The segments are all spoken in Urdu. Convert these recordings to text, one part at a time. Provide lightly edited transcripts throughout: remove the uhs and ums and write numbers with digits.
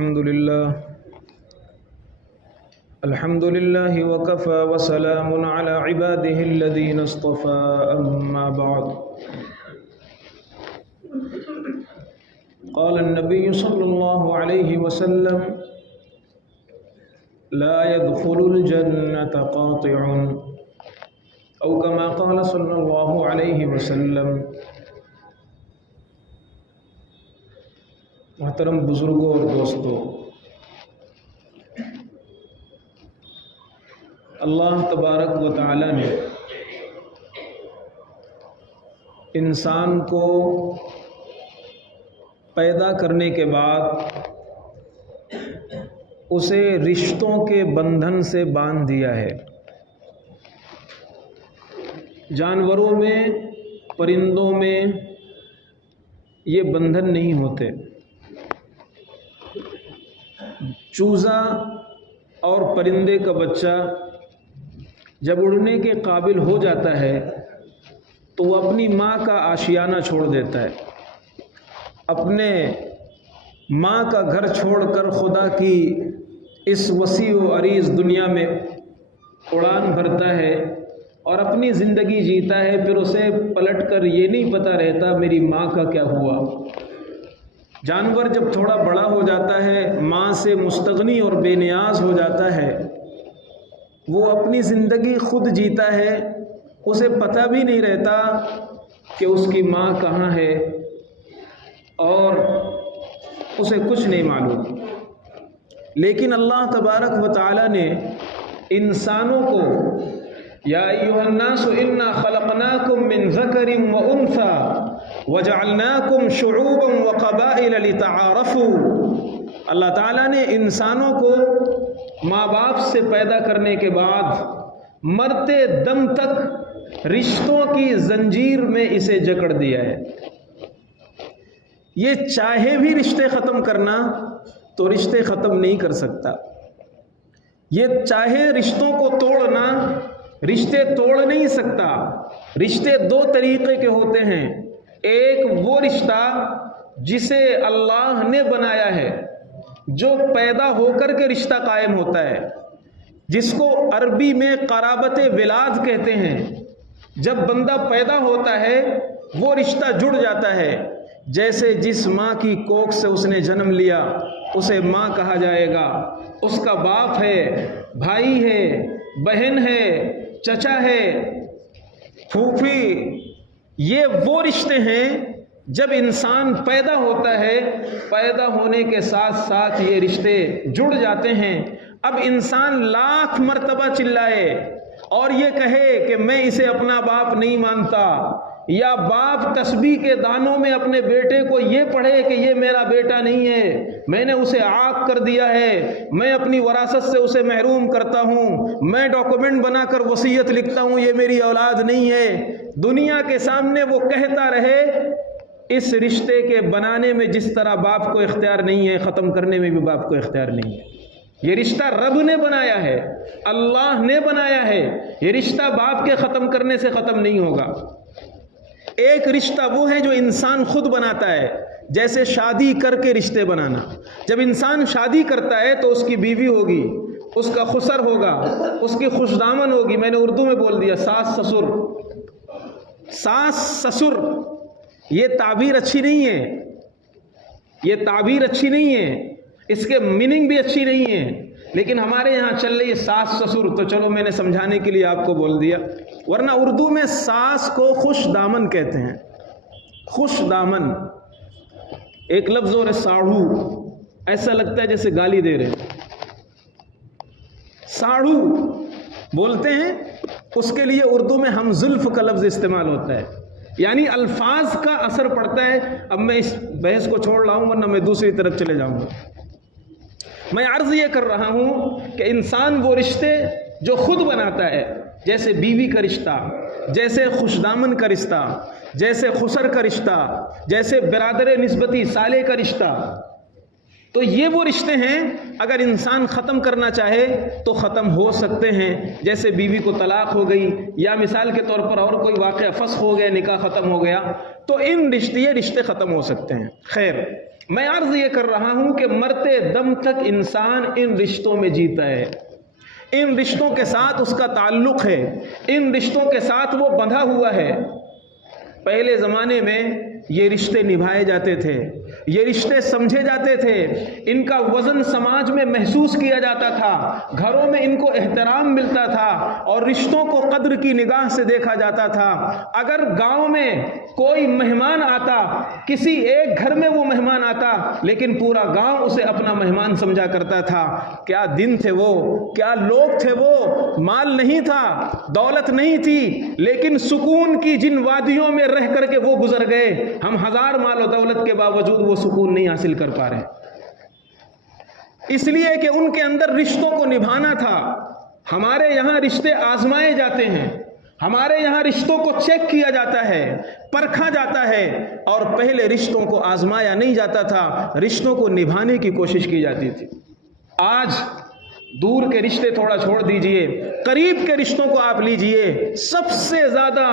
الحمد لله وكفى وسلام على عباده الذين اصطفى أما بعد قال النبي صلى الله عليه وسلم لا يدخل الجنة قاطع أو كما قال صلى الله عليه وسلم۔ محترم بزرگوں اور دوستوں، اللہ تبارک و تعالی نے انسان کو پیدا کرنے کے بعد اسے رشتوں کے بندھن سے باندھ دیا ہے۔ جانوروں میں، پرندوں میں یہ بندھن نہیں ہوتے۔ چوزا اور پرندے کا بچہ جب اڑنے کے قابل ہو جاتا ہے تو وہ اپنی ماں کا آشیانہ چھوڑ دیتا ہے، اپنے ماں کا گھر چھوڑ کر خدا کی اس وسیع و عریض دنیا میں اڑان بھرتا ہے اور اپنی زندگی جیتا ہے۔ پھر اسے پلٹ کر یہ نہیں پتہ رہتا میری ماں کا کیا ہوا۔ جانور جب تھوڑا بڑا ہو جاتا ہے، ماں سے مستغنی اور بے نیاز ہو جاتا ہے، وہ اپنی زندگی خود جیتا ہے، اسے پتہ بھی نہیں رہتا کہ اس کی ماں کہاں ہے اور اسے کچھ نہیں معلوم۔ لیکن اللہ تبارک و تعالی نے انسانوں کو یا ایھا الناس انا خلقناکم من ذکر و انثی وجعلناکم شعوبا وقبائل لتعارفوا، اللہ تعالیٰ نے انسانوں کو ماں باپ سے پیدا کرنے کے بعد مرتے دم تک رشتوں کی زنجیر میں اسے جکڑ دیا ہے۔ یہ چاہے بھی رشتے ختم کرنا تو رشتے ختم نہیں کر سکتا، یہ چاہے رشتوں کو توڑنا رشتے توڑ نہیں سکتا۔ رشتے دو طریقے کے ہوتے ہیں، ایک وہ رشتہ جسے اللہ نے بنایا ہے، جو پیدا ہو کر کے رشتہ قائم ہوتا ہے، جس کو عربی میں قرابت ولاد کہتے ہیں۔ جب بندہ پیدا ہوتا ہے وہ رشتہ جڑ جاتا ہے، جیسے جس ماں کی کوکھ سے اس نے جنم لیا اسے ماں کہا جائے گا، اس کا باپ ہے، بھائی ہے، بہن ہے، چچا ہے، پھوپھی۔ یہ وہ رشتے ہیں جب انسان پیدا ہوتا ہے، پیدا ہونے کے ساتھ ساتھ یہ رشتے جڑ جاتے ہیں۔ اب انسان لاکھ مرتبہ چلائے اور یہ کہے کہ میں اسے اپنا باپ نہیں مانتا، یا باپ تسبیح کے دانوں میں اپنے بیٹے کو یہ پڑھے کہ یہ میرا بیٹا نہیں ہے، میں نے اسے عاق کر دیا ہے، میں اپنی وراثت سے اسے محروم کرتا ہوں، میں ڈاکومنٹ بنا کر وصیت لکھتا ہوں یہ میری اولاد نہیں ہے۔ دنیا کے سامنے وہ کہتا رہے، اس رشتے کے بنانے میں جس طرح باپ کو اختیار نہیں ہے، ختم کرنے میں بھی باپ کو اختیار نہیں ہے۔ یہ رشتہ رب نے بنایا ہے، اللہ نے بنایا ہے، یہ رشتہ باپ کے ختم کرنے سے ختم نہیں ہوگا۔ ایک رشتہ وہ ہے جو انسان خود بناتا ہے، جیسے شادی کر کے رشتے بنانا۔ جب انسان شادی کرتا ہے تو اس کی بیوی ہوگی، اس کا خسر ہوگا، اس کی خوش دامن ہوگی۔ میں نے اردو میں بول دیا ساس سسر۔ ساس سسر یہ تعبیر اچھی نہیں ہے، یہ تعبیر اچھی نہیں ہے، اس کے میننگ بھی اچھی نہیں ہے، لیکن ہمارے یہاں چل رہی ہے ساس سسر، تو چلو میں نے سمجھانے کے لیے آپ کو بول دیا۔ ورنہ اردو میں ساس کو خوش دامن کہتے ہیں، خوش دامن۔ ایک لفظ اور ساڑھو، ایسا لگتا ہے جیسے گالی دے رہے ہیں۔ ساڑھو بولتے ہیں، اس کے لیے اردو میں ہم زلف کا لفظ استعمال ہوتا ہے، یعنی الفاظ کا اثر پڑتا ہے۔ اب میں اس بحث کو چھوڑ رہا ہوں ورنہ میں دوسری طرف چلے جاؤں گا۔ میں عرض یہ کر رہا ہوں کہ انسان وہ رشتے جو خود بناتا ہے، جیسے بیوی کا رشتہ، جیسے خوش دامن کا رشتہ، جیسے خسر کا رشتہ، جیسے برادر نسبتی سالے کا رشتہ، تو یہ وہ رشتے ہیں اگر انسان ختم کرنا چاہے تو ختم ہو سکتے ہیں۔ جیسے بیوی کو طلاق ہو گئی یا مثال کے طور پر اور کوئی واقعہ فسخ ہو گیا، نکاح ختم ہو گیا، تو یہ رشتے ختم ہو سکتے ہیں۔ خیر، میں عرض یہ کر رہا ہوں کہ مرتے دم تک انسان ان رشتوں میں جیتا ہے، ان رشتوں کے ساتھ اس کا تعلق ہے، ان رشتوں کے ساتھ وہ بندھا ہوا ہے۔ پہلے زمانے میں یہ رشتے نبھائے جاتے تھے، یہ رشتے سمجھے جاتے تھے، ان کا وزن سماج میں محسوس کیا جاتا تھا، گھروں میں ان کو احترام ملتا تھا اور رشتوں کو قدر کی نگاہ سے دیکھا جاتا تھا۔ اگر گاؤں میں کوئی مہمان آتا، کسی ایک گھر میں وہ مہمان آتا، لیکن پورا گاؤں اسے اپنا مہمان سمجھا کرتا تھا۔ کیا دن تھے وہ، کیا لوگ تھے وہ، مال نہیں تھا، دولت نہیں تھی، لیکن سکون کی جن وادیوں میں رہ کر کے وہ گزر گئے، ہم ہزار مال و دولت کے باوجود وہ سکون نہیں حاصل کر پا رہے، اس لیے کہ ان کے اندر رشتوں کو نبھانا تھا۔ ہمارے یہاں رشتے آزمائے جاتے ہیں، ہمارے یہاں رشتوں کو چیک کیا جاتا ہے، پرکھا جاتا ہے، اور پہلے رشتوں کو آزمایا نہیں جاتا تھا، رشتوں کو نبھانے کی کوشش کی جاتی تھی۔ آج دور کے رشتے تھوڑا چھوڑ دیجئے، قریب کے رشتوں کو آپ لیجئے، سب سے زیادہ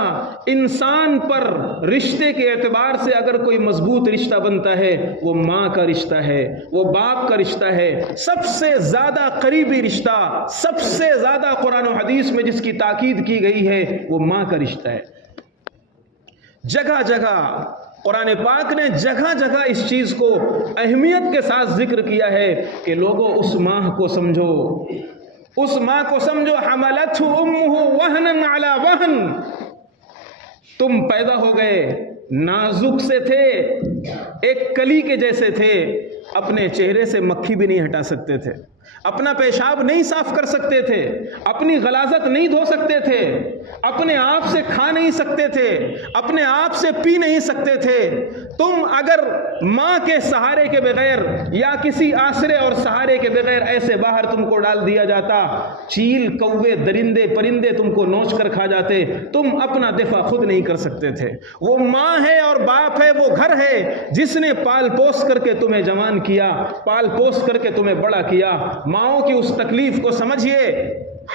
انسان پر رشتے کے اعتبار سے اگر کوئی مضبوط رشتہ بنتا ہے وہ ماں کا رشتہ ہے، وہ باپ کا رشتہ ہے۔ سب سے زیادہ قریبی رشتہ، سب سے زیادہ قرآن و حدیث میں جس کی تاکید کی گئی ہے وہ ماں کا رشتہ ہے۔ جگہ جگہ قرآن پاک نے جگہ جگہ اس چیز کو اہمیت کے ساتھ ذکر کیا ہے کہ لوگوں اس ماں کو سمجھو، اس ماں کو سمجھو۔ حملتہ امہ وہنن علی وہن، تم پیدا ہو گئے نازک سے تھے، ایک کلی کے جیسے تھے، اپنے چہرے سے مکھی بھی نہیں ہٹا سکتے تھے، اپنا پیشاب نہیں صاف کر سکتے تھے، اپنی غلاظت نہیں دھو سکتے تھے، اپنے آپ سے کھا نہیں سکتے تھے، اپنے آپ سے پی نہیں سکتے تھے۔ تم اگر ماں کے سہارے کے بغیر یا کسی آسرے اور سہارے کے بغیر ایسے باہر تم کو ڈال دیا جاتا، چیل، کوے، درندے، پرندے تم کو نوچ کر کھا جاتے، تم اپنا دفاع خود نہیں کر سکتے تھے۔ وہ ماں ہے اور باپ ہے، وہ گھر ہے جس نے پال پوس کر کے تمہیں جوان کیا، پال پوس کر کے تمہیں بڑا کیا۔ ماؤں کی اس تکلیف کو سمجھیے،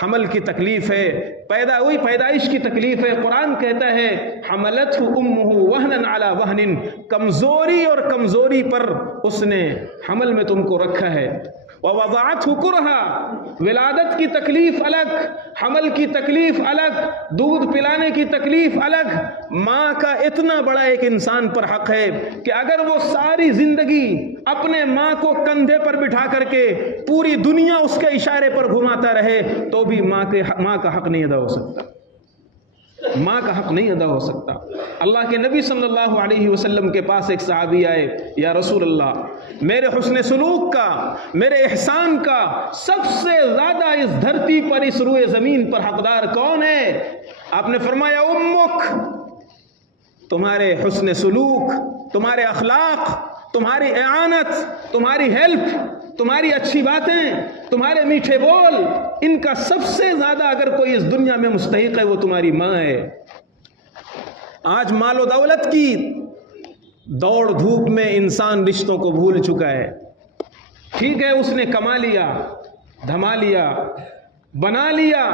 حمل کی تکلیف ہے، پیدا ہوئی پیدائش کی تکلیف ہے۔ قرآن کہتا ہے حملتہ امہ وہنن علی وہن، کمزوری اور کمزوری پر اس نے حمل میں تم کو رکھا ہے۔ ووضعتہ کرہا، ولادت کی تکلیف الگ، حمل کی تکلیف الگ، دودھ پلانے کی تکلیف الگ۔ ماں کا اتنا بڑا ایک انسان پر حق ہے کہ اگر وہ ساری زندگی اپنے ماں کو کندھے پر بٹھا کر کے پوری دنیا اس کے اشارے پر گھماتا رہے تو بھی ماں کا حق نہیں ادا ہو سکتا، ماں کا حق نہیں ادا ہو سکتا۔ اللہ کے نبی صلی اللہ علیہ وسلم کے پاس ایک صحابی آئے، یا رسول اللہ، میرے حسن سلوک کا، میرے احسان کا سب سے زیادہ اس دھرتی پر، اس روئے زمین پر حقدار کون ہے؟ آپ نے فرمایا امک، تمہارے حسن سلوک، تمہارے اخلاق، تمہاری اعانت، تمہاری ہیلپ، تمہاری اچھی باتیں، تمہارے میٹھے بول، ان کا سب سے زیادہ اگر کوئی اس دنیا میں مستحق ہے وہ تمہاری ماں ہے۔ آج مال و دولت کی دوڑ دھوپ میں انسان رشتوں کو بھول چکا ہے۔ ٹھیک ہے، اس نے کما لیا، دھما لیا، بنا لیا،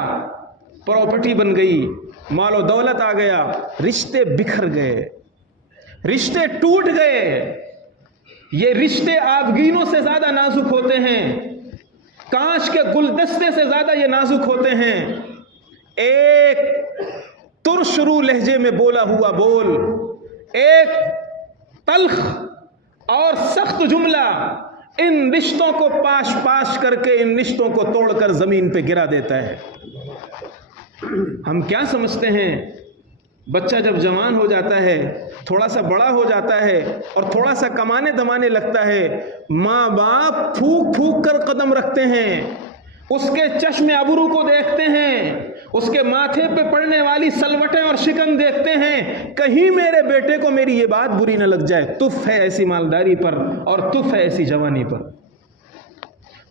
پراپرٹی بن گئی، مال و دولت آ گیا، رشتے بکھر گئے، رشتے ٹوٹ گئے۔ یہ رشتے آبگینوں سے زیادہ نازک ہوتے ہیں، کانچ کے گلدستے سے زیادہ یہ نازک ہوتے ہیں۔ ایک ترش رو لہجے میں بولا ہوا بول، ایک تلخ اور سخت جملہ ان رشتوں کو پاش پاش کر کے، ان رشتوں کو توڑ کر زمین پہ گرا دیتا ہے۔ ہم کیا سمجھتے ہیں؟ بچہ جب جوان ہو جاتا ہے، تھوڑا سا بڑا ہو جاتا ہے اور تھوڑا سا کمانے دمانے لگتا ہے، ماں باپ پھونک پھونک کر قدم رکھتے ہیں، اس کے چشم ابرو کو دیکھتے ہیں، اس کے ماتھے پہ پڑنے والی سلوٹیں اور شکن دیکھتے ہیں، کہیں میرے بیٹے کو میری یہ بات بری نہ لگ جائے۔ تف ہے ایسی مالداری پر اور تف ہے ایسی جوانی پر۔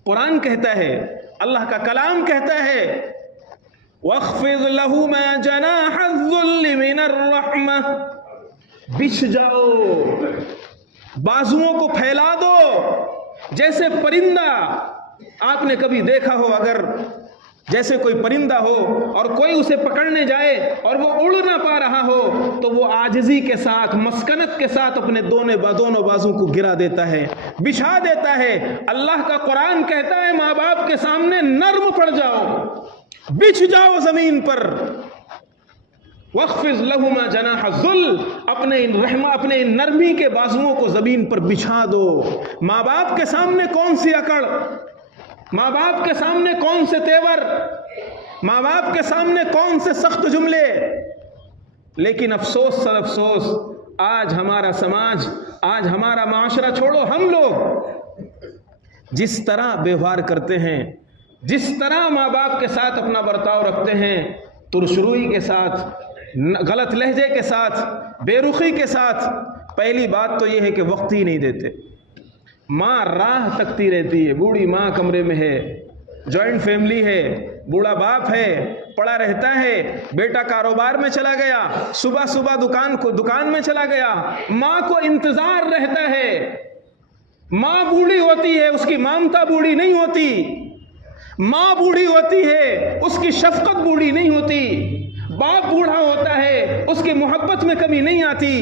قرآن کہتا ہے، اللہ کا کلام کہتا ہے وَاخْفِضْ لَهُمَا جَنَاحَ الذُّلِّ مِنَ الرَّحْمَةِ، بچھ جاؤ، بازوؤں کو پھیلا دو، جیسے پرندہ۔ آپ نے کبھی دیکھا ہو اگر جیسے کوئی پرندہ ہو اور کوئی اسے پکڑنے جائے اور وہ اڑ نہ پا رہا ہو تو وہ عاجزی کے ساتھ مسکنت کے ساتھ اپنے دونوں بازو کو گرا دیتا ہے، بچھا دیتا ہے۔ اللہ کا قرآن کہتا ہے ماں باپ کے سامنے نرم پڑ جاؤ، بچھ جاؤ زمین پر۔ وَاخْفِضْ لَهُمَا جَنَاحَ الذُّلِّ، اپنے نرمی کے بازوؤں کو زمین پر بچھا دو۔ ماں باپ کے سامنے کون سی اکڑ، ماں باپ کے سامنے کون سے تیور، ماں باپ کے سامنے کون سے سخت جملے۔ لیکن افسوس سر افسوس، آج ہمارا سماج، آج ہمارا معاشرہ چھوڑو، ہم لوگ جس طرح ویوہار کرتے ہیں، جس طرح ماں باپ کے ساتھ اپنا برتاؤ رکھتے ہیں، ترشروئی کے ساتھ، غلط لہجے کے ساتھ، بے رخی کے ساتھ۔ پہلی بات تو یہ ہے کہ وقت ہی نہیں دیتے۔ ماں راہ تکتی رہتی ہے، بوڑھی ماں کمرے میں ہے، جوائنٹ فیملی ہے، بوڑھا باپ ہے، پڑا رہتا ہے، بیٹا کاروبار میں چلا گیا، صبح دکان میں چلا گیا، ماں کو انتظار رہتا ہے۔ ماں بوڑھی ہوتی ہے، اس کی ممتا بوڑھی نہیں ہوتی، ماں بوڑھی ہوتی ہے، اس کی شفقت بوڑھی نہیں ہوتی، باپ بوڑھا ہوتا ہے، اس کی محبت میں کمی نہیں آتی۔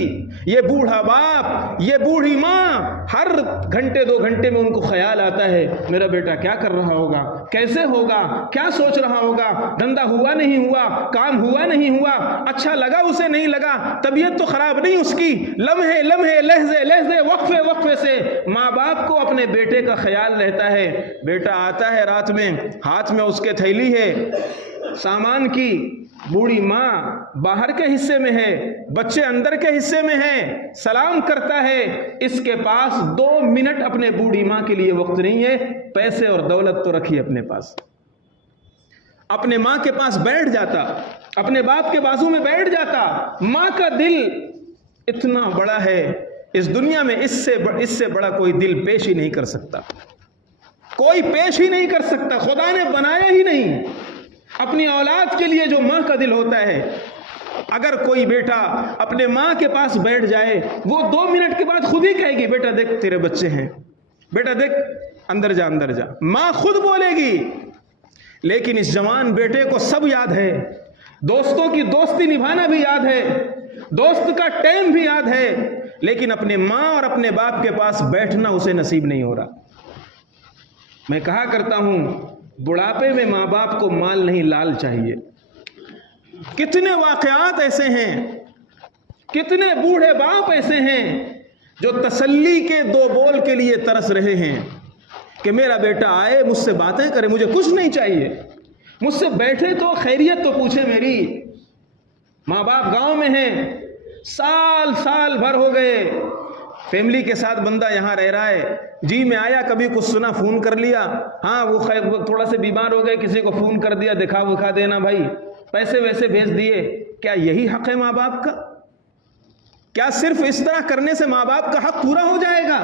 یہ بوڑھا باپ، یہ بوڑھی ماں، ہر گھنٹے 2 گھنٹے میں ان کو خیال آتا ہے میرا بیٹا کیا کر رہا ہوگا، کیسے ہوگا، کیا سوچ رہا ہوگا، دھندا ہوا نہیں ہوا، کام ہوا نہیں ہوا، اچھا لگا اسے نہیں لگا، طبیعت تو خراب نہیں اس کی۔ لمحے لمحے، لہجے لہجے، وقفے وقفے سے ماں باپ کو اپنے بیٹے کا خیال رہتا ہے۔ بیٹا آتا ہے رات میں، ہاتھ میں اس کے تھیلی ہے سامان کی، بوڑھی ماں باہر کے حصے میں ہے، بچے اندر کے حصے میں ہیں، سلام کرتا ہے، اس کے پاس 2 منٹ اپنے بوڑھی ماں کے لیے وقت نہیں ہے۔ پیسے اور دولت تو رکھی اپنے پاس، اپنے ماں کے پاس بیٹھ جاتا، اپنے باپ کے بازو میں بیٹھ جاتا۔ ماں کا دل اتنا بڑا ہے، اس دنیا میں اس سے بڑا کوئی دل پیش ہی نہیں کر سکتا، کوئی پیش ہی نہیں کر سکتا، خدا نے بنایا ہی نہیں۔ اپنی اولاد کے لیے جو ماں کا دل ہوتا ہے، اگر کوئی بیٹا اپنے ماں کے پاس بیٹھ جائے، وہ 2 منٹ کے بعد خود ہی کہے گی بیٹا دیکھ تیرے بچے ہیں، بیٹا دیکھ اندر جا اندر جا، ماں خود بولے گی۔ لیکن اس جوان بیٹے کو سب یاد ہے، دوستوں کی دوستی نبھانا بھی یاد ہے، دوست کا ٹائم بھی یاد ہے، لیکن اپنے ماں اور اپنے باپ کے پاس بیٹھنا اسے نصیب نہیں ہو رہا۔ میں کہا کرتا ہوں بڑھاپے میں ماں باپ کو مال نہیں لال چاہیے۔ کتنے واقعات ایسے ہیں، کتنے بوڑھے باپ ایسے ہیں جو تسلی کے 2 بول کے لیے ترس رہے ہیں کہ میرا بیٹا آئے مجھ سے باتیں کرے، مجھے کچھ نہیں چاہیے، مجھ سے بیٹھے تو خیریت تو پوچھے میری۔ ماں باپ گاؤں میں ہیں، سال بھر ہو گئے، فیملی کے ساتھ بندہ یہاں رہ رہا ہے، جی میں آیا، کبھی کچھ سنا، فون کر لیا، ہاں وہ تھوڑا سے بیمار ہو گئے، کسی کو فون کر دیا، دکھا دینا بھائی، پیسے ویسے بھیج دیے۔ کیا یہی حق ہے ماں باپ کا؟ کیا صرف اس طرح کرنے سے ماں باپ کا حق پورا ہو جائے گا؟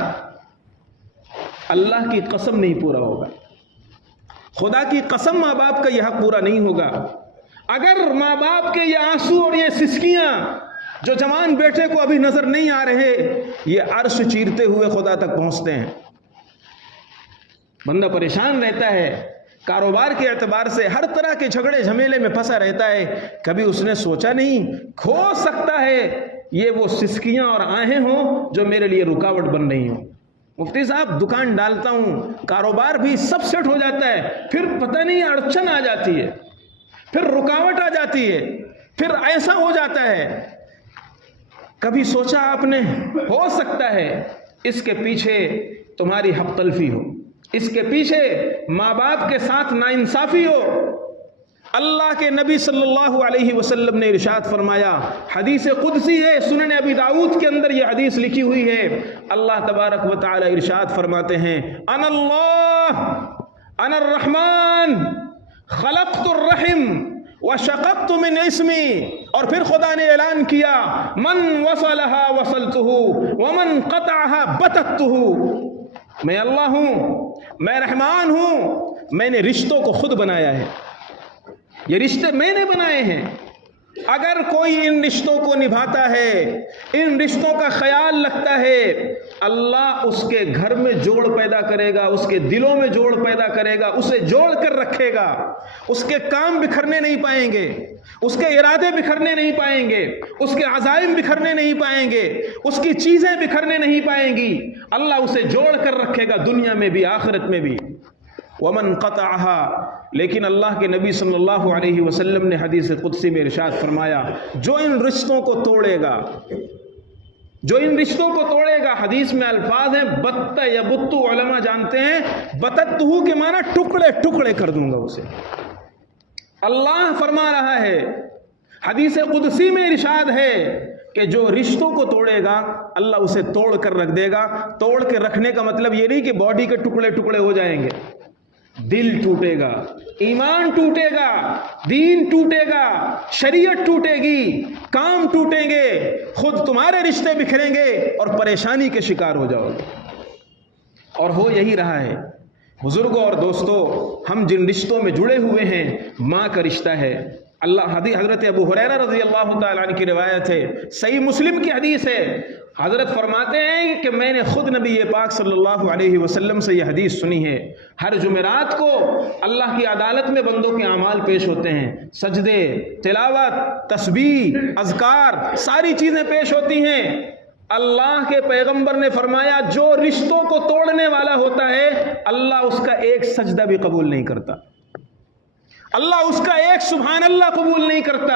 اللہ کی قسم نہیں پورا ہوگا، خدا کی قسم ماں باپ کا یہ حق پورا نہیں ہوگا۔ اگر ماں باپ کے یہ آنسو اور یہ سسکیاں جو جوان بیٹے کو ابھی نظر نہیں آ رہے، یہ عرش چیرتے ہوئے خدا تک پہنچتے ہیں۔ بندہ پریشان رہتا ہے، کاروبار کے اعتبار سے ہر طرح کے جھگڑے جھمیلے میں پھنسا رہتا ہے، کبھی اس نے سوچا نہیں ہو سکتا ہے یہ وہ سسکیاں اور آہیں ہوں جو میرے لیے رکاوٹ بن رہی ہوں۔ مفتی صاحب دکان ڈالتا ہوں، کاروبار بھی سب سیٹ ہو جاتا ہے، پھر پتہ نہیں اڑچن آ جاتی ہے، پھر رکاوٹ آ جاتی ہے، پھر ایسا ہو جاتا ہے۔ کبھی سوچا آپ نے ہو سکتا ہے اس کے پیچھے تمہاری حق تلفی ہو، اس کے پیچھے ماں باپ کے ساتھ ناانصافی ہو؟ اللہ کے نبی صلی اللہ علیہ وسلم نے ارشاد فرمایا، حدیث قدسی ہے، سنن ابی داؤد کے اندر یہ حدیث لکھی ہوئی ہے، اللہ تبارک و تعالی ارشاد فرماتے ہیں، انا اللہ انا الرحمن خلقت الرحم وشققت من اسمی، اور پھر خدا نے اعلان کیا، من وصلها وصلته ومن قطعها بتته، میں اللہ ہوں، میں رحمان ہوں، میں نے رشتوں کو خود بنایا ہے، یہ رشتے میں نے بنائے ہیں، اگر کوئی ان رشتوں کو نبھاتا ہے، ان رشتوں کا خیال رکھتا ہے، اللہ اس کے گھر میں جوڑ پیدا کرے گا، اس کے دلوں میں جوڑ پیدا کرے گا، اسے جوڑ کر رکھے گا، اس کے کام بکھرنے نہیں پائیں گے، اس کے ارادے بکھرنے نہیں پائیں گے، اس کے عزائم بکھرنے نہیں پائیں گے، اس کی چیزیں بکھرنے نہیں پائیں گی، اللہ اسے جوڑ کر رکھے گا دنیا میں بھی آخرت میں بھی۔ ومن قطعها، لیکن اللہ کے نبی صلی اللہ علیہ وسلم نے حدیث قدسی میں ارشاد فرمایا، جو ان رشتوں کو توڑے گا، جو ان رشتوں کو توڑے گا، حدیث میں الفاظ ہیں بت یبت، علماء جانتے ہیں بتتہ کے معنی ٹکڑے ٹکڑے کر دوں گا اسے۔ اللہ فرما رہا ہے، حدیث قدسی میں ارشاد ہے کہ جو رشتوں کو توڑے گا اللہ اسے توڑ کر رکھ دے گا۔ توڑ کے رکھنے کا مطلب یہ نہیں کہ باڈی کے ٹکڑے ٹکڑے ہو جائیں گے، دل ٹوٹے گا، ایمان ٹوٹے گا، دین ٹوٹے گا، شریعت ٹوٹے گی، کام ٹوٹیں گے، خود تمہارے رشتے بکھریں گے اور پریشانی کے شکار ہو جاؤ گے۔ اور ہو یہی رہا ہے۔ بزرگوں اور دوستوں، ہم جن رشتوں میں جڑے ہوئے ہیں، ماں کا رشتہ ہے۔ حضرت ابو ہریرہ رضی اللہ تعالیٰ عنہ کی روایت ہے، صحیح مسلم کی حدیث ہے، حضرت فرماتے ہیں کہ میں نے خود نبی پاک صلی اللہ علیہ وسلم سے یہ حدیث سنی ہے، ہر جمعرات کو اللہ کی عدالت میں بندوں کے اعمال پیش ہوتے ہیں، سجدے، تلاوت، تسبیح، اذکار، ساری چیزیں پیش ہوتی ہیں۔ اللہ کے پیغمبر نے فرمایا جو رشتوں کو توڑنے والا ہوتا ہے اللہ اس کا ایک سجدہ بھی قبول نہیں کرتا، اللہ اس کا ایک سبحان اللہ قبول نہیں کرتا۔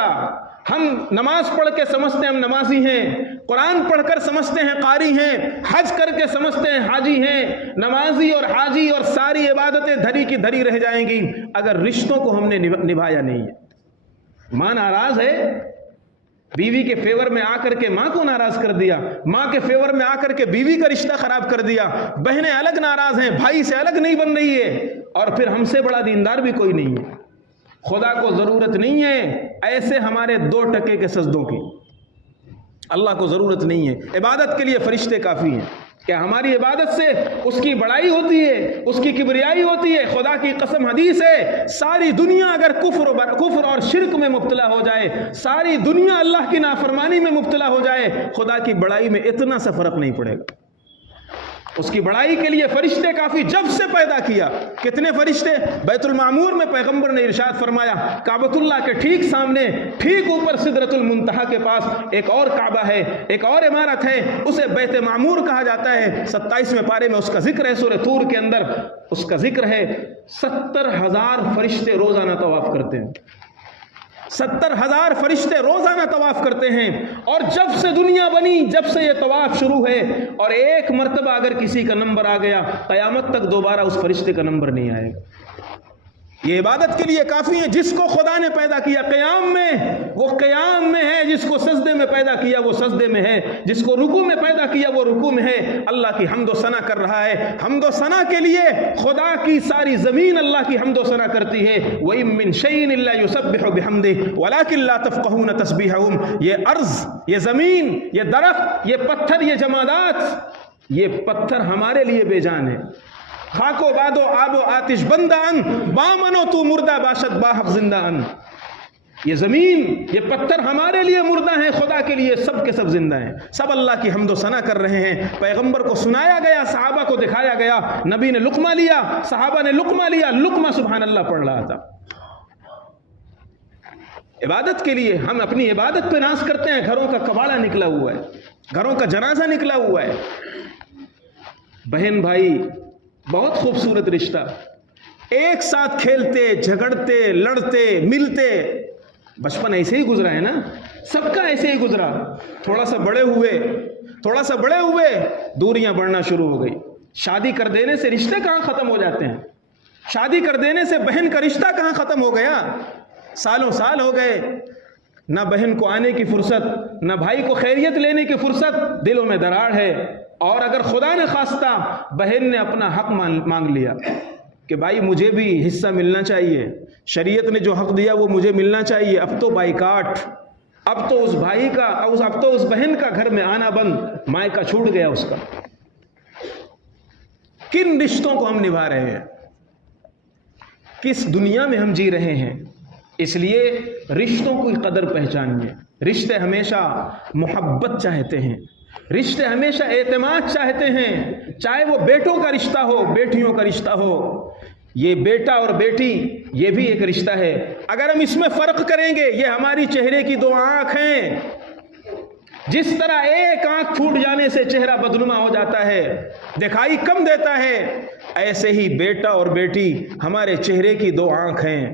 ہم نماز پڑھ کے سمجھتے ہیں ہم نمازی ہیں، قرآن پڑھ کر سمجھتے ہیں قاری ہیں، حج کر کے سمجھتے ہیں حاجی ہیں، نمازی اور حاجی اور ساری عبادتیں دھری کی دھری رہ جائیں گی اگر رشتوں کو ہم نے نبھایا نہیں ہے۔ ماں ناراض ہے، بیوی کے فیور میں آ کر کے ماں کو ناراض کر دیا، ماں کے فیور میں آ کر کے بیوی کا رشتہ خراب کر دیا، بہنیں الگ ناراض ہیں، بھائی سے الگ نہیں بن رہی ہے، اور پھر ہم سے بڑا دیندار بھی کوئی نہیں ہے۔ خدا کو ضرورت نہیں ہے ایسے ہمارے 2 ٹکے کے سجدوں کی، اللہ کو ضرورت نہیں ہے۔ عبادت کے لیے فرشتے کافی ہیں، کیا ہماری عبادت سے اس کی بڑائی ہوتی ہے، اس کی کبریائی ہوتی ہے؟ خدا کی قسم حدیث ہے، ساری دنیا اگر کفر اور شرک میں مبتلا ہو جائے، ساری دنیا اللہ کی نافرمانی میں مبتلا ہو جائے، خدا کی بڑائی میں اتنا سا فرق نہیں پڑے گا۔ اس کی بڑائی کے لیے فرشتے کافی۔ جب سے پیدا کیا کتنے فرشتے؟ بیت المعمور میں پیغمبر نے ارشاد فرمایا کعبۃ اللہ کے ٹھیک سامنے، ٹھیک اوپر سدرۃ المنتہا کے پاس ایک اور کعبہ ہے، ایک اور عمارت ہے، اسے بیت معمور کہا جاتا ہے۔ 27ویں پارے میں اس کا ذکر ہے، سورہ طور کے اندر اس کا ذکر ہے۔ 70,000 فرشتے روزانہ طواف کرتے ہیں، 70,000 فرشتے روزانہ طواف کرتے ہیں۔ اور جب سے دنیا بنی، جب سے یہ طواف شروع ہے، اور ایک مرتبہ اگر کسی کا نمبر آ گیا قیامت تک دوبارہ اس فرشتے کا نمبر نہیں آئے گا۔ یہ عبادت کے لیے کافی ہے۔ جس کو خدا نے پیدا کیا قیام میں، وہ قیام میں ہے، جس کو سجدے میں پیدا کیا وہ سجدے میں ہے، جس کو رکوع میں پیدا کیا وہ رکوع میں ہے، اللہ کی حمد و ثنا کر رہا ہے۔ حمد و ثنا کے لیے خدا کی ساری زمین اللہ کی حمد و ثنا کرتی ہے۔ وَإِن مِّن شَيْءٍ إِلَّا يُسَبِّحُ بِحَمْدِهِ وَلَٰكِن لَّا تَفْقَهُونَ تَسْبِيحَهُمْ۔ یہ ارض، یہ زمین، یہ درخت، یہ پتھر، یہ جمادات، یہ پتھر ہمارے لیے بے جان ہے۔ خاک و باد و آب و آتش بندہ ان، بامن و تو مردہ باشد باحق زندہ ان۔ یہ زمین، یہ پتھر ہمارے لیے مردہ ہیں، خدا کے لیے سب کے سب زندہ ہیں۔ سب اللہ کی حمد و ثنا کر رہے ہیں۔ پیغمبر کو سنایا گیا، صحابہ کو دکھایا گیا، نبی نے لقمہ لیا، صحابہ نے لقمہ لیا، لقمہ سبحان اللہ پڑھ رہا تھا۔ عبادت کے لیے ہم اپنی عبادت پہ ناز کرتے ہیں، گھروں کا کباڑہ نکلا ہوا ہے، گھروں کا جنازہ نکلا ہوا ہے۔ بہن بھائی بہت خوبصورت رشتہ، ایک ساتھ کھیلتے، جھگڑتے، لڑتے، ملتے، بچپن ایسے ہی گزرا ہے نا، سب کا ایسے ہی گزرا۔ تھوڑا سا بڑے ہوئے دوریاں بڑھنا شروع ہو گئی۔ شادی کر دینے سے رشتے کہاں ختم ہو جاتے ہیں؟ شادی کر دینے سے بہن کا رشتہ کہاں ختم ہو گیا؟ سالوں سال ہو گئے، نہ بہن کو آنے کی فرصت، نہ بھائی کو خیریت لینے کی فرصت، دلوں میں دراڑ ہے۔ اور اگر خدا نے خواستہ بہن نے اپنا حق مانگ لیا کہ بھائی مجھے بھی حصہ ملنا چاہیے، شریعت نے جو حق دیا وہ مجھے ملنا چاہیے، اب تو بائیکاٹ، اب تو اس بھائی کا، اب تو اس بہن کا گھر میں آنا بند، مائکا چھوٹ گیا اس کا۔ کن رشتوں کو ہم نبھا رہے ہیں؟ کس دنیا میں ہم جی رہے ہیں؟ اس لیے رشتوں کی قدر پہچانیے. رشتے ہمیشہ محبت چاہتے ہیں، رشتے ہمیشہ اعتماد چاہتے ہیں، چاہے وہ بیٹوں کا رشتہ ہو بیٹیوں کا رشتہ ہو. یہ بیٹا اور بیٹی یہ بھی ایک رشتہ ہے. اگر ہم اس میں فرق کریں گے، یہ ہماری چہرے کی دو آنکھ ہیں. جس طرح ایک آنکھ پھوٹ جانے سے چہرہ بدنما ہو جاتا ہے، دکھائی کم دیتا ہے، ایسے ہی بیٹا اور بیٹی ہمارے چہرے کی دو آنکھ ہیں.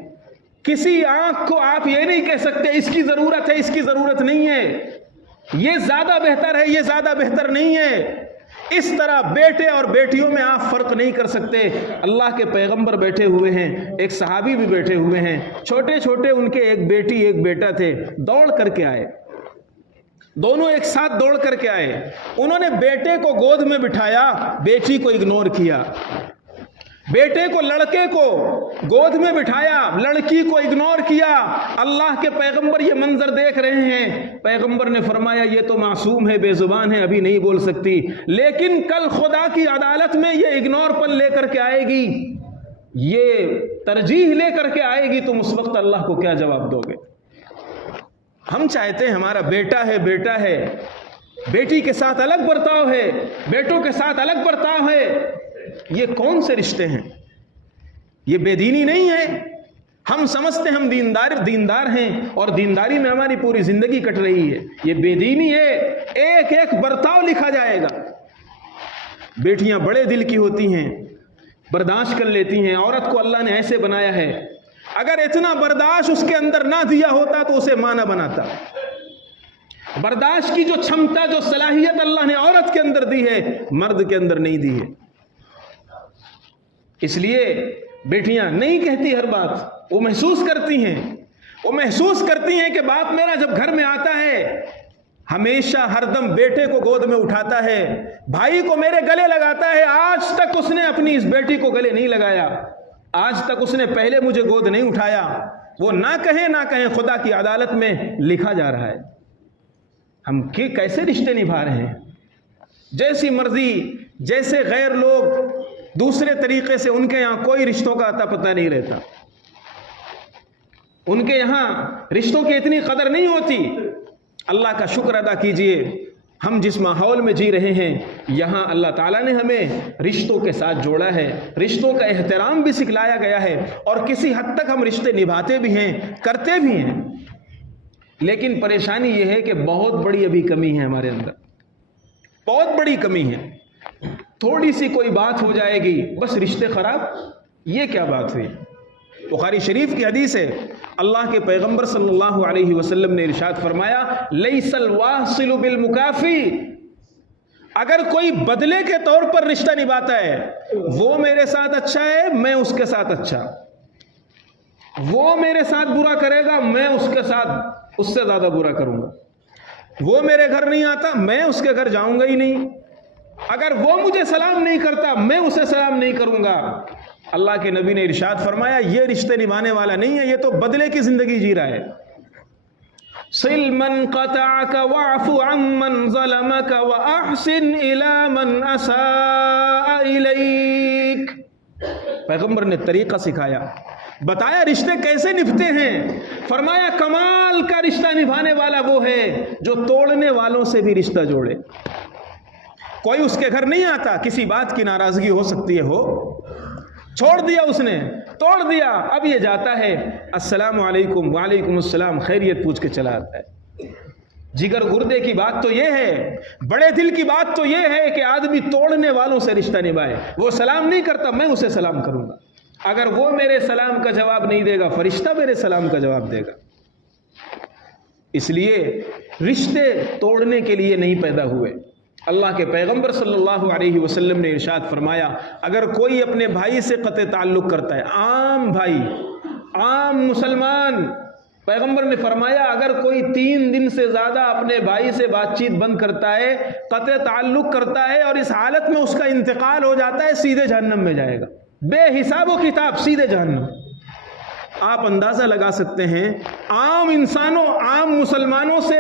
کسی آنکھ کو آپ یہ نہیں کہہ سکتے اس کی ضرورت ہے، اس کی ضرورت نہیں ہے، یہ زیادہ بہتر ہے، یہ زیادہ بہتر نہیں ہے. اس طرح بیٹے اور بیٹیوں میں آپ فرق نہیں کر سکتے. اللہ کے پیغمبر بیٹھے ہوئے ہیں، ایک صحابی بھی بیٹھے ہوئے ہیں، چھوٹے چھوٹے ان کے ایک بیٹی ایک بیٹا تھے. دوڑ کر کے آئے، دونوں ایک ساتھ دوڑ کر کے آئے. انہوں نے بیٹے کو گود میں بٹھایا، بیٹی کو اگنور کیا. بیٹے کو لڑکے کو گود میں بٹھایا، لڑکی کو اگنور کیا. اللہ کے پیغمبر یہ منظر دیکھ رہے ہیں. پیغمبر نے فرمایا یہ تو معصوم ہے، بے زبان ہے، ابھی نہیں بول سکتی، لیکن کل خدا کی عدالت میں یہ اگنور پن لے کر کے آئے گی، یہ ترجیح لے کر کے آئے گی. تم اس وقت اللہ کو کیا جواب دو گے؟ ہم چاہتے ہیں ہمارا بیٹا ہے بیٹا ہے، بیٹی کے ساتھ الگ برتاؤ ہے، بیٹوں کے ساتھ الگ برتاؤ ہے. یہ کون سے رشتے ہیں؟ یہ بے دینی نہیں ہے. ہم سمجھتے ہم دیندار ہیں اور دینداری میں ہماری پوری زندگی کٹ رہی ہے. یہ بے دینی ہے. ایک ایک برتاؤ لکھا جائے گا. بیٹیاں بڑے دل کی ہوتی ہیں، برداشت کر لیتی ہیں. عورت کو اللہ نے ایسے بنایا ہے، اگر اتنا برداشت اس کے اندر نہ دیا ہوتا تو اسے ماں نہ بناتا. برداشت کی جو چھمتا، جو صلاحیت اللہ نے عورت کے اندر دی ہے، مرد کے اندر نہیں دی ہے. اس لیے بیٹیاں نہیں کہتی ہر بات، وہ محسوس کرتی ہیں. وہ محسوس کرتی ہیں کہ باپ میرا جب گھر میں آتا ہے ہمیشہ ہر دم بیٹے کو گود میں اٹھاتا ہے، بھائی کو میرے گلے لگاتا ہے. آج تک اس نے اپنی اس بیٹی کو گلے نہیں لگایا، آج تک اس نے پہلے مجھے گود نہیں اٹھایا. وہ نہ کہیں خدا کی عدالت میں لکھا جا رہا ہے. ہم کیسے رشتے نبھا رہے ہیں؟ جیسی مرضی، جیسے غیر لوگ دوسرے طریقے سے، ان کے یہاں کوئی رشتوں کا اتا پتہ نہیں رہتا. ان کے یہاں رشتوں کی اتنی قدر نہیں ہوتی. اللہ کا شکر ادا کیجئے، ہم جس ماحول میں جی رہے ہیں یہاں اللہ تعالیٰ نے ہمیں رشتوں کے ساتھ جوڑا ہے، رشتوں کا احترام بھی سکھلایا گیا ہے، اور کسی حد تک ہم رشتے نبھاتے بھی ہیں، کرتے بھی ہیں. لیکن پریشانی یہ ہے کہ بہت بڑی ابھی کمی ہے ہمارے اندر، بہت بڑی کمی ہے. تھوڑی سی کوئی بات ہو جائے گی بس رشتے خراب. یہ کیا بات ہوئی؟ بخاری شریف کی حدیث ہے، اللہ کے پیغمبر صلی اللہ علیہ وسلم نے ارشاد فرمایا لیس الواصل بالمکافی. اگر کوئی بدلے کے طور پر رشتہ نبھاتا ہے، وہ میرے ساتھ اچھا ہے میں اس کے ساتھ اچھا، وہ میرے ساتھ برا کرے گا میں اس کے ساتھ اس سے زیادہ برا کروں گا. وہ میرے گھر نہیں آتا میں اس کے گھر جاؤں گا ہی نہیں. اگر وہ مجھے سلام نہیں کرتا میں اسے سلام نہیں کروں گا. اللہ کے نبی نے ارشاد فرمایا یہ رشتے نبھانے والا نہیں ہے، یہ تو بدلے کی زندگی جی رہا ہے. صل من قطعك واعف عن من ظلمك واحسن الى من اساء اليك. پیغمبر نے طریقہ سکھایا، بتایا رشتے کیسے نبھتے ہیں. فرمایا کمال کا رشتہ نبھانے والا وہ ہے جو توڑنے والوں سے بھی رشتہ جوڑے. کوئی اس کے گھر نہیں آتا، کسی بات کی ناراضگی ہو سکتی ہے، ہو چھوڑ دیا، اس نے توڑ دیا، اب یہ جاتا ہے السلام علیکم، وعلیکم السلام، خیریت پوچھ کے چلا آتا ہے. جگر گردے کی بات تو یہ ہے، بڑے دل کی بات تو یہ ہے کہ آدمی توڑنے والوں سے رشتہ نبھائے. وہ سلام نہیں کرتا میں اسے سلام کروں گا. اگر وہ میرے سلام کا جواب نہیں دے گا فرشتہ میرے سلام کا جواب دے گا. اس لیے رشتے توڑنے کے لیے نہیں پیدا ہوئے. اللہ کے پیغمبر صلی اللہ علیہ وسلم نے ارشاد فرمایا اگر کوئی اپنے بھائی سے قطع تعلق کرتا ہے، عام بھائی، عام مسلمان، پیغمبر نے فرمایا اگر کوئی 3 دن سے زیادہ اپنے بھائی سے بات چیت بند کرتا ہے، قطع تعلق کرتا ہے، اور اس حالت میں اس کا انتقال ہو جاتا ہے، سیدھے جہنم میں جائے گا، بے حساب و کتاب، سیدھے جہنم. آپ اندازہ لگا سکتے ہیں عام انسانوں، عام مسلمانوں سے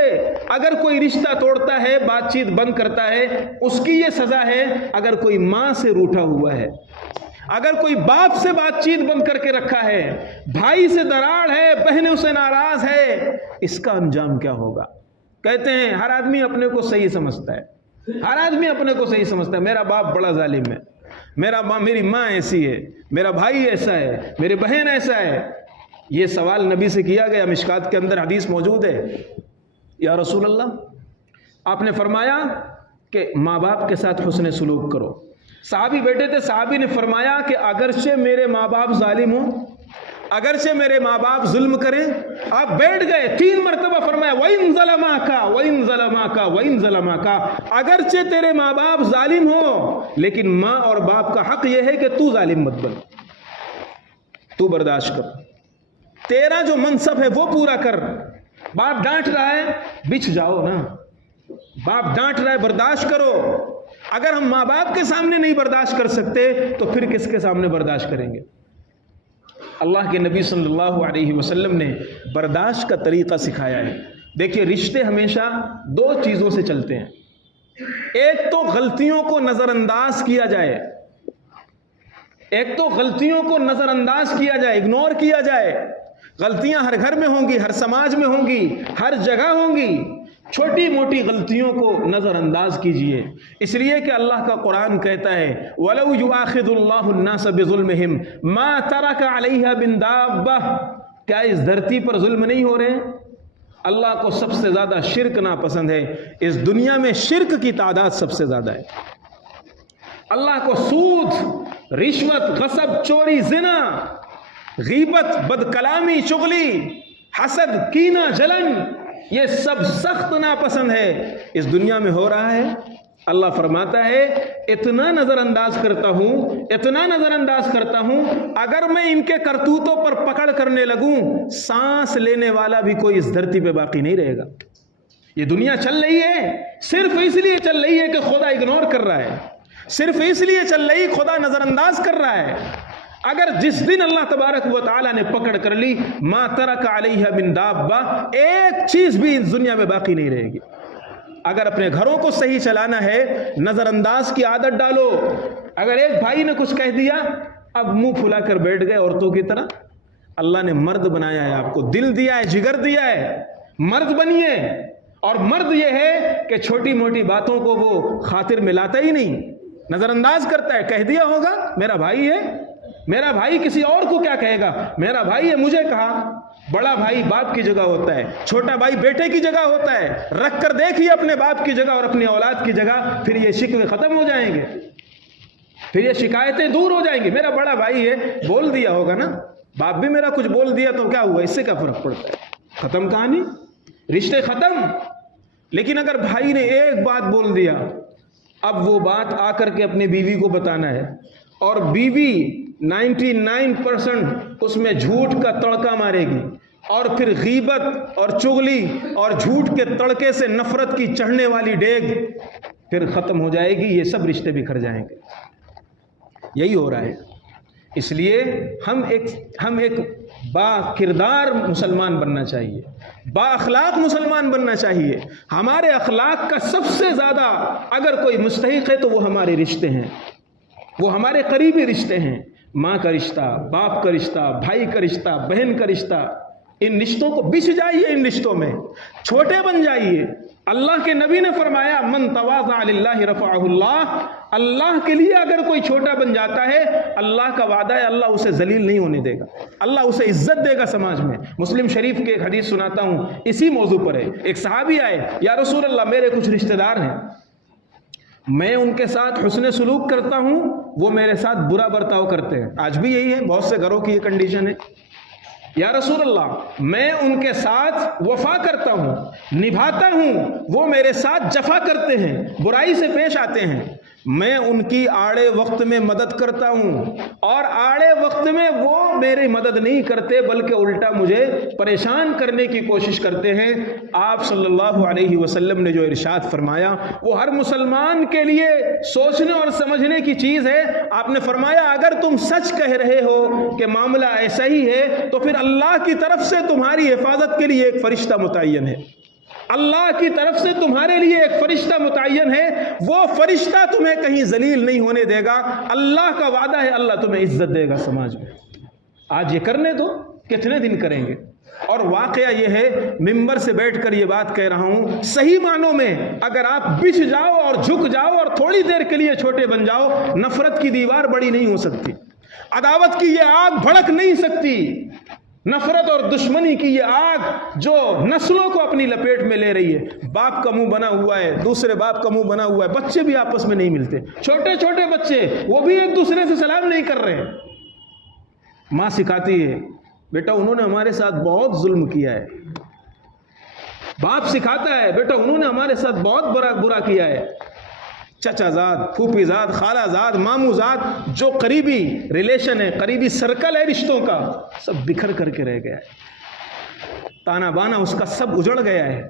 اگر کوئی رشتہ توڑتا ہے، بات چیت بند کرتا ہے، اس کی یہ سزا ہے. اگر کوئی ماں سے روٹھا ہوا ہے، اگر کوئی باپ سے بات چیت بند کر کے رکھا ہے، بھائی سے دراڑ ہے، بہنوں سے ناراض ہے، اس کا انجام کیا ہوگا؟ کہتے ہیں ہر آدمی اپنے کو صحیح سمجھتا ہے، ہر آدمی اپنے کو صحیح سمجھتا ہے، میرا باپ بڑا ظالم ہے، میری ماں ایسی ہے، میرا بھائی ایسا ہے، میری بہن ایسا ہے۔ یہ سوال نبی سے کیا گیا، مشکات کے اندر حدیث موجود ہے، یا رسول اللہ آپ نے فرمایا کہ ماں باپ کے ساتھ حسن سلوک کرو۔ صحابی بیٹھے تھے، صحابی نے فرمایا کہ اگرچہ میرے ماں باپ ظالم ہوں، اگرچہ میرے ماں باپ ظلم کریں، آپ بیٹھ گئے، 3 مرتبہ فرمایا وَإِن ظَلَمَاكَ وَإِن ظَلَمَاكَ وَإِن ظَلَمَاكَ، اگرچہ تیرے ماں باپ ظالم ہو لیکن ماں اور باپ کا حق یہ ہے کہ تو ظالم مت بن، تو برداشت کر، تیرا جو منصب ہے وہ پورا کر۔ باپ ڈانٹ رہا ہے، بچھ جاؤ نا، باپ ڈانٹ رہا ہے، برداشت کرو۔ اگر ہم ماں باپ کے سامنے نہیں برداشت کر سکتے تو پھر کس کے سامنے برداشت کریں گے؟ اللہ کے نبی صلی اللہ علیہ وسلم نے برداشت کا طریقہ سکھایا ہے۔ دیکھیے رشتے ہمیشہ 2 چیزوں سے چلتے ہیں، ایک تو غلطیوں کو نظر انداز کیا جائے، ایک تو غلطیوں کو نظر انداز کیا جائے، اگنور کیا جائے۔ غلطیاں ہر گھر میں ہوں گی، ہر سماج میں ہوں گی، ہر جگہ ہوں گی، چھوٹی موٹی غلطیوں کو نظر انداز کیجئے، اس لیے کہ اللہ کا قرآن کہتا ہے وَلَوْ يُؤَاخِذُ اللَّهُ النَّاسَ بِظُلْمِهِمْ مَا تَرَكَ عَلَيْهَا مِن دَابَّةٍ، کیا اس دھرتی پر ظلم نہیں ہو رہے ہیں؟ اللہ کو سب سے زیادہ شرک ناپسند ہے، اس دنیا میں شرک کی تعداد سب سے زیادہ ہے۔ اللہ کو سود، رشوت، غصب، چوری، زنا، غیبت، بد کلامی، چغلی، حسد، کینہ، جلن، یہ سب سخت ناپسند ہے، اس دنیا میں ہو رہا ہے۔ اللہ فرماتا ہے اتنا نظر انداز کرتا ہوں، اتنا نظر انداز کرتا ہوں، اگر میں ان کے کرتوتوں پر پکڑ کرنے لگوں سانس لینے والا بھی کوئی اس دھرتی پہ باقی نہیں رہے گا۔ یہ دنیا چل رہی ہے صرف اس لیے چل رہی ہے کہ خدا اگنور کر رہا ہے، صرف اس لیے چل رہی خدا نظر انداز کر رہا ہے۔ اگر جس دن اللہ تبارک و تعالیٰ نے پکڑ کر لی ما ترک علیہ من دابہ، ایک چیز بھی اس دنیا میں باقی نہیں رہے گی۔ اگر اپنے گھروں کو صحیح چلانا ہے نظر انداز کی عادت ڈالو۔ اگر ایک بھائی نے کچھ کہہ دیا اب منہ پھلا کر بیٹھ گئے عورتوں کی طرح، اللہ نے مرد بنایا ہے، آپ کو دل دیا ہے، جگر دیا ہے، مرد بنیے۔ اور مرد یہ ہے کہ چھوٹی موٹی باتوں کو وہ خاطر میں لاتا ہی نہیں، نظر انداز کرتا ہے۔ کہہ دیا ہوگا میرا بھائی ہے، میرا بھائی کسی اور کو کیا کہے گا، میرا بھائی ہے مجھے کہا۔ بڑا بھائی باپ کی جگہ ہوتا ہے، چھوٹا بھائی بیٹے کی جگہ ہوتا ہے۔ رکھ کر دیکھیے اپنے باپ کی جگہ اور اپنی اولاد کی جگہ، پھر یہ شکوے ختم ہو جائیں گے، پھر یہ شکایتیں دور ہو جائیں گی۔ میرا بڑا بھائی ہے، بول دیا ہوگا نا، باپ بھی میرا کچھ بول دیا تو کیا ہوا، اس سے کیا فرق پڑتا ہے، ختم کہانی، رشتے ختم۔ لیکن اگر بھائی نے ایک بات بول دیا، اب وہ بات آ کر کے اپنی بیوی کو بتانا ہے، اور بیوی 99% اس میں جھوٹ کا تڑکا مارے گی، اور پھر غیبت اور چغلی اور جھوٹ کے تڑکے سے نفرت کی چڑھنے والی ڈیگ پھر ختم ہو جائے گی، یہ سب رشتے بکھر جائیں گے۔ یہی ہو رہا ہے۔ اس لیے ہم ایک با کردار مسلمان بننا چاہیے، با اخلاق مسلمان بننا چاہیے۔ ہمارے اخلاق کا سب سے زیادہ اگر کوئی مستحق ہے تو وہ ہمارے رشتے ہیں، وہ ہمارے قریبی رشتے ہیں، ماں کا رشتہ، باپ کا رشتہ، بھائی کا رشتہ، بہن کا رشتہ۔ ان رشتوں کو بچ جائیے، ان رشتوں میں چھوٹے بن جائیے۔ اللہ کے نبی نے فرمایا من تواضع للہ رفعہ اللہ، اللہ کے لیے اگر کوئی چھوٹا بن جاتا ہے اللہ کا وعدہ ہے اللہ اسے ذلیل نہیں ہونے دے گا، اللہ اسے عزت دے گا سماج میں۔ مسلم شریف کے ایک حدیث سناتا ہوں، اسی موضوع پر ہے۔ ایک صحابی آئے، یا رسول اللہ میرے کچھ رشتہ دار ہیں، میں ان کے ساتھ حسن سلوک کرتا ہوں، وہ میرے ساتھ برا برتاؤ کرتے ہیں۔ آج بھی یہی ہے، بہت سے گھروں کی یہ کنڈیشن ہے۔ یا رسول اللہ میں ان کے ساتھ وفا کرتا ہوں، نبھاتا ہوں، وہ میرے ساتھ جفا کرتے ہیں، برائی سے پیش آتے ہیں۔ میں ان کی آڑے وقت میں مدد کرتا ہوں، اور آڑے وقت میں وہ میری مدد نہیں کرتے بلکہ الٹا مجھے پریشان کرنے کی کوشش کرتے ہیں۔ آپ صلی اللہ علیہ وسلم نے جو ارشاد فرمایا وہ ہر مسلمان کے لیے سوچنے اور سمجھنے کی چیز ہے۔ آپ نے فرمایا اگر تم سچ کہہ رہے ہو کہ معاملہ ایسا ہی ہے تو پھر اللہ کی طرف سے تمہاری حفاظت کے لیے ایک فرشتہ متعین ہے۔ اللہ کی طرف سے تمہارے لیے ایک فرشتہ متعین ہے، وہ فرشتہ تمہیں کہیں ذلیل نہیں ہونے دے گا، اللہ کا وعدہ ہے اللہ تمہیں عزت دے گا سماج میں۔ آج یہ کرنے دو، کتنے دن کریں گے؟ اور واقعہ یہ ہے، ممبر سے بیٹھ کر یہ بات کہہ رہا ہوں، صحیح معنوں میں اگر آپ بچھ جاؤ اور جھک جاؤ اور تھوڑی دیر کے لیے چھوٹے بن جاؤ، نفرت کی دیوار بڑی نہیں ہو سکتی، عداوت کی یہ آگ بھڑک نہیں سکتی، نفرت اور دشمنی کی یہ آگ جو نسلوں کو اپنی لپیٹ میں لے رہی ہے۔ باپ کا منہ بنا ہوا ہے، دوسرے باپ کا منہ بنا ہوا ہے، بچے بھی آپس میں نہیں ملتے، چھوٹے چھوٹے بچے وہ بھی ایک دوسرے سے سلام نہیں کر رہے۔ ماں سکھاتی ہے بیٹا انہوں نے ہمارے ساتھ بہت ظلم کیا ہے، باپ سکھاتا ہے بیٹا انہوں نے ہمارے ساتھ بہت برا کیا ہے۔ چچا زاد، پھوپھی زاد، خالہ زاد، ماموں زاد، جو قریبی ریلیشن ہے، قریبی سرکل ہے رشتوں کا، سب بکھر کر کے رہ گیا ہے، تانا بانا اس کا سب اجڑ گیا ہے۔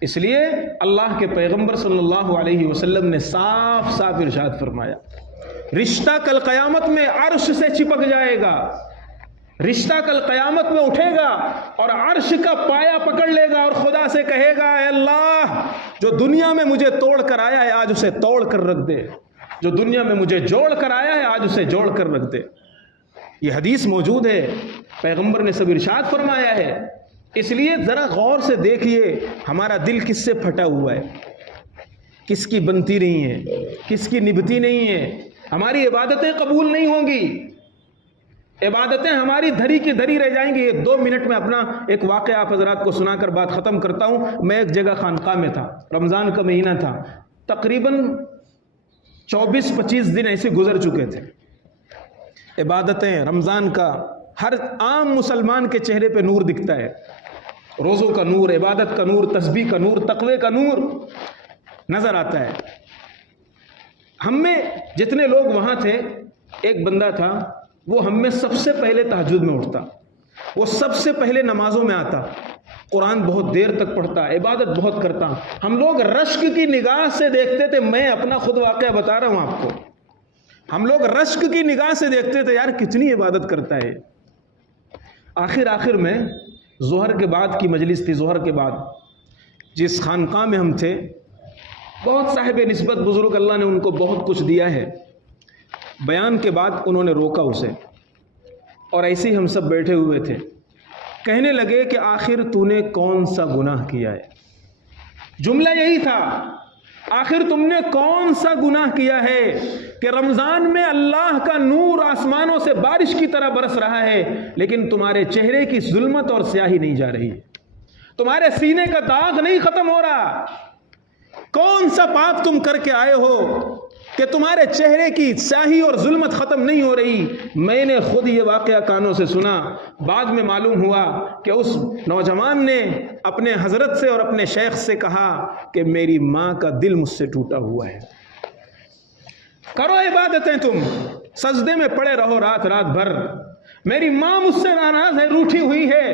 اس لیے اللہ کے پیغمبر صلی اللہ علیہ وسلم نے صاف صاف ارشاد فرمایا، رشتہ کل قیامت میں عرش سے چپک جائے گا، رشتہ کل قیامت میں اٹھے گا اور عرش کا پایا پکڑ لے گا اور خدا سے کہے گا اے اللہ جو دنیا میں مجھے توڑ کر آیا ہے آج اسے توڑ کر رکھ دے، جو دنیا میں مجھے جوڑ کر آیا ہے آج اسے جوڑ کر رکھ دے۔ یہ حدیث موجود ہے، پیغمبر نے سب ارشاد فرمایا ہے۔ اس لیے ذرا غور سے دیکھیے ہمارا دل کس سے پھٹا ہوا ہے، کس کی بنتی نہیں ہے، کس کی نبھتی نہیں ہے۔ ہماری عبادتیں قبول نہیں ہوں گی، عبادتیں ہماری دھری کی دھری رہ جائیں گی۔ 2 منٹ میں اپنا ایک واقعہ آپ حضرات کو سنا کر بات ختم کرتا ہوں۔ میں ایک جگہ خانقاہ میں تھا، رمضان کا مہینہ تھا، تقریباً 24-25 دن ایسے گزر چکے تھے۔ عبادتیں، رمضان کا ہر عام مسلمان کے چہرے پہ نور دکھتا ہے، روزوں کا نور، عبادت کا نور، تسبیح کا نور، تقوی کا نور نظر آتا ہے۔ ہم میں جتنے لوگ وہاں تھے، ایک بندہ تھا وہ ہم میں سب سے پہلے تہجد میں اٹھتا، وہ سب سے پہلے نمازوں میں آتا، قرآن بہت دیر تک پڑھتا، عبادت بہت کرتا۔ ہم لوگ رشک کی نگاہ سے دیکھتے تھے، میں اپنا خود واقعہ بتا رہا ہوں آپ کو، ہم لوگ رشک کی نگاہ سے دیکھتے تھے، یار کتنی عبادت کرتا ہے۔ آخر میں ظہر کے بعد کی مجلس تھی، ظہر کے بعد جس خانقاہ میں ہم تھے، بہت صاحب نسبت بزرگ، اللہ نے ان کو بہت کچھ دیا ہے۔ بیان کے بعد انہوں نے روکا اسے، اور ایسے ہی ہم سب بیٹھے ہوئے تھے، کہنے لگے کہ آخر تو نے کون سا گناہ کیا ہے؟ جملہ یہی تھا، آخر تم نے کون سا گناہ کیا ہے کہ رمضان میں اللہ کا نور آسمانوں سے بارش کی طرح برس رہا ہے لیکن تمہارے چہرے کی ظلمت اور سیاہی نہیں جا رہی، تمہارے سینے کا داغ نہیں ختم ہو رہا؟ کون سا پاپ تم کر کے آئے ہو کہ تمہارے چہرے کی سیاہی اور ظلمت ختم نہیں ہو رہی؟ میں نے خود یہ واقعہ کانوں سے سنا، بعد میں معلوم ہوا کہ اس نوجوان نے اپنے حضرت سے اور اپنے شیخ سے کہا کہ میری ماں کا دل مجھ سے ٹوٹا ہوا ہے۔ کرو عبادتیں، تم سجدے میں پڑے رہو رات بھر، میری ماں مجھ سے ناراض ہے، روٹھی ہوئی ہے۔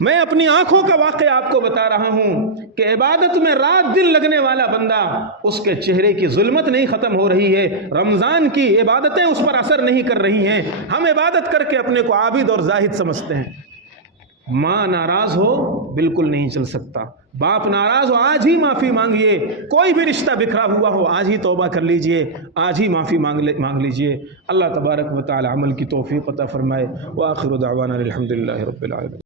میں اپنی آنکھوں کا واقعہ آپ کو بتا رہا ہوں کہ عبادت میں رات دن لگنے والا بندہ، اس کے چہرے کی ظلمت نہیں ختم ہو رہی ہے، رمضان کی عبادتیں اس پر اثر نہیں کر رہی ہیں۔ ہم عبادت کر کے اپنے کو عابد اور زاہد سمجھتے ہیں۔ ماں ناراض ہو بالکل نہیں چل سکتا، باپ ناراض ہو آج ہی معافی مانگیے، کوئی بھی رشتہ بکھرا ہوا ہو آج ہی توبہ کر لیجئے، آج ہی معافی مانگ لیجئے۔ اللہ تبارک و تعالی عمل کی توفیق عطا فرمائے۔ وآخر دعوانا الحمدللہ رب العالمین۔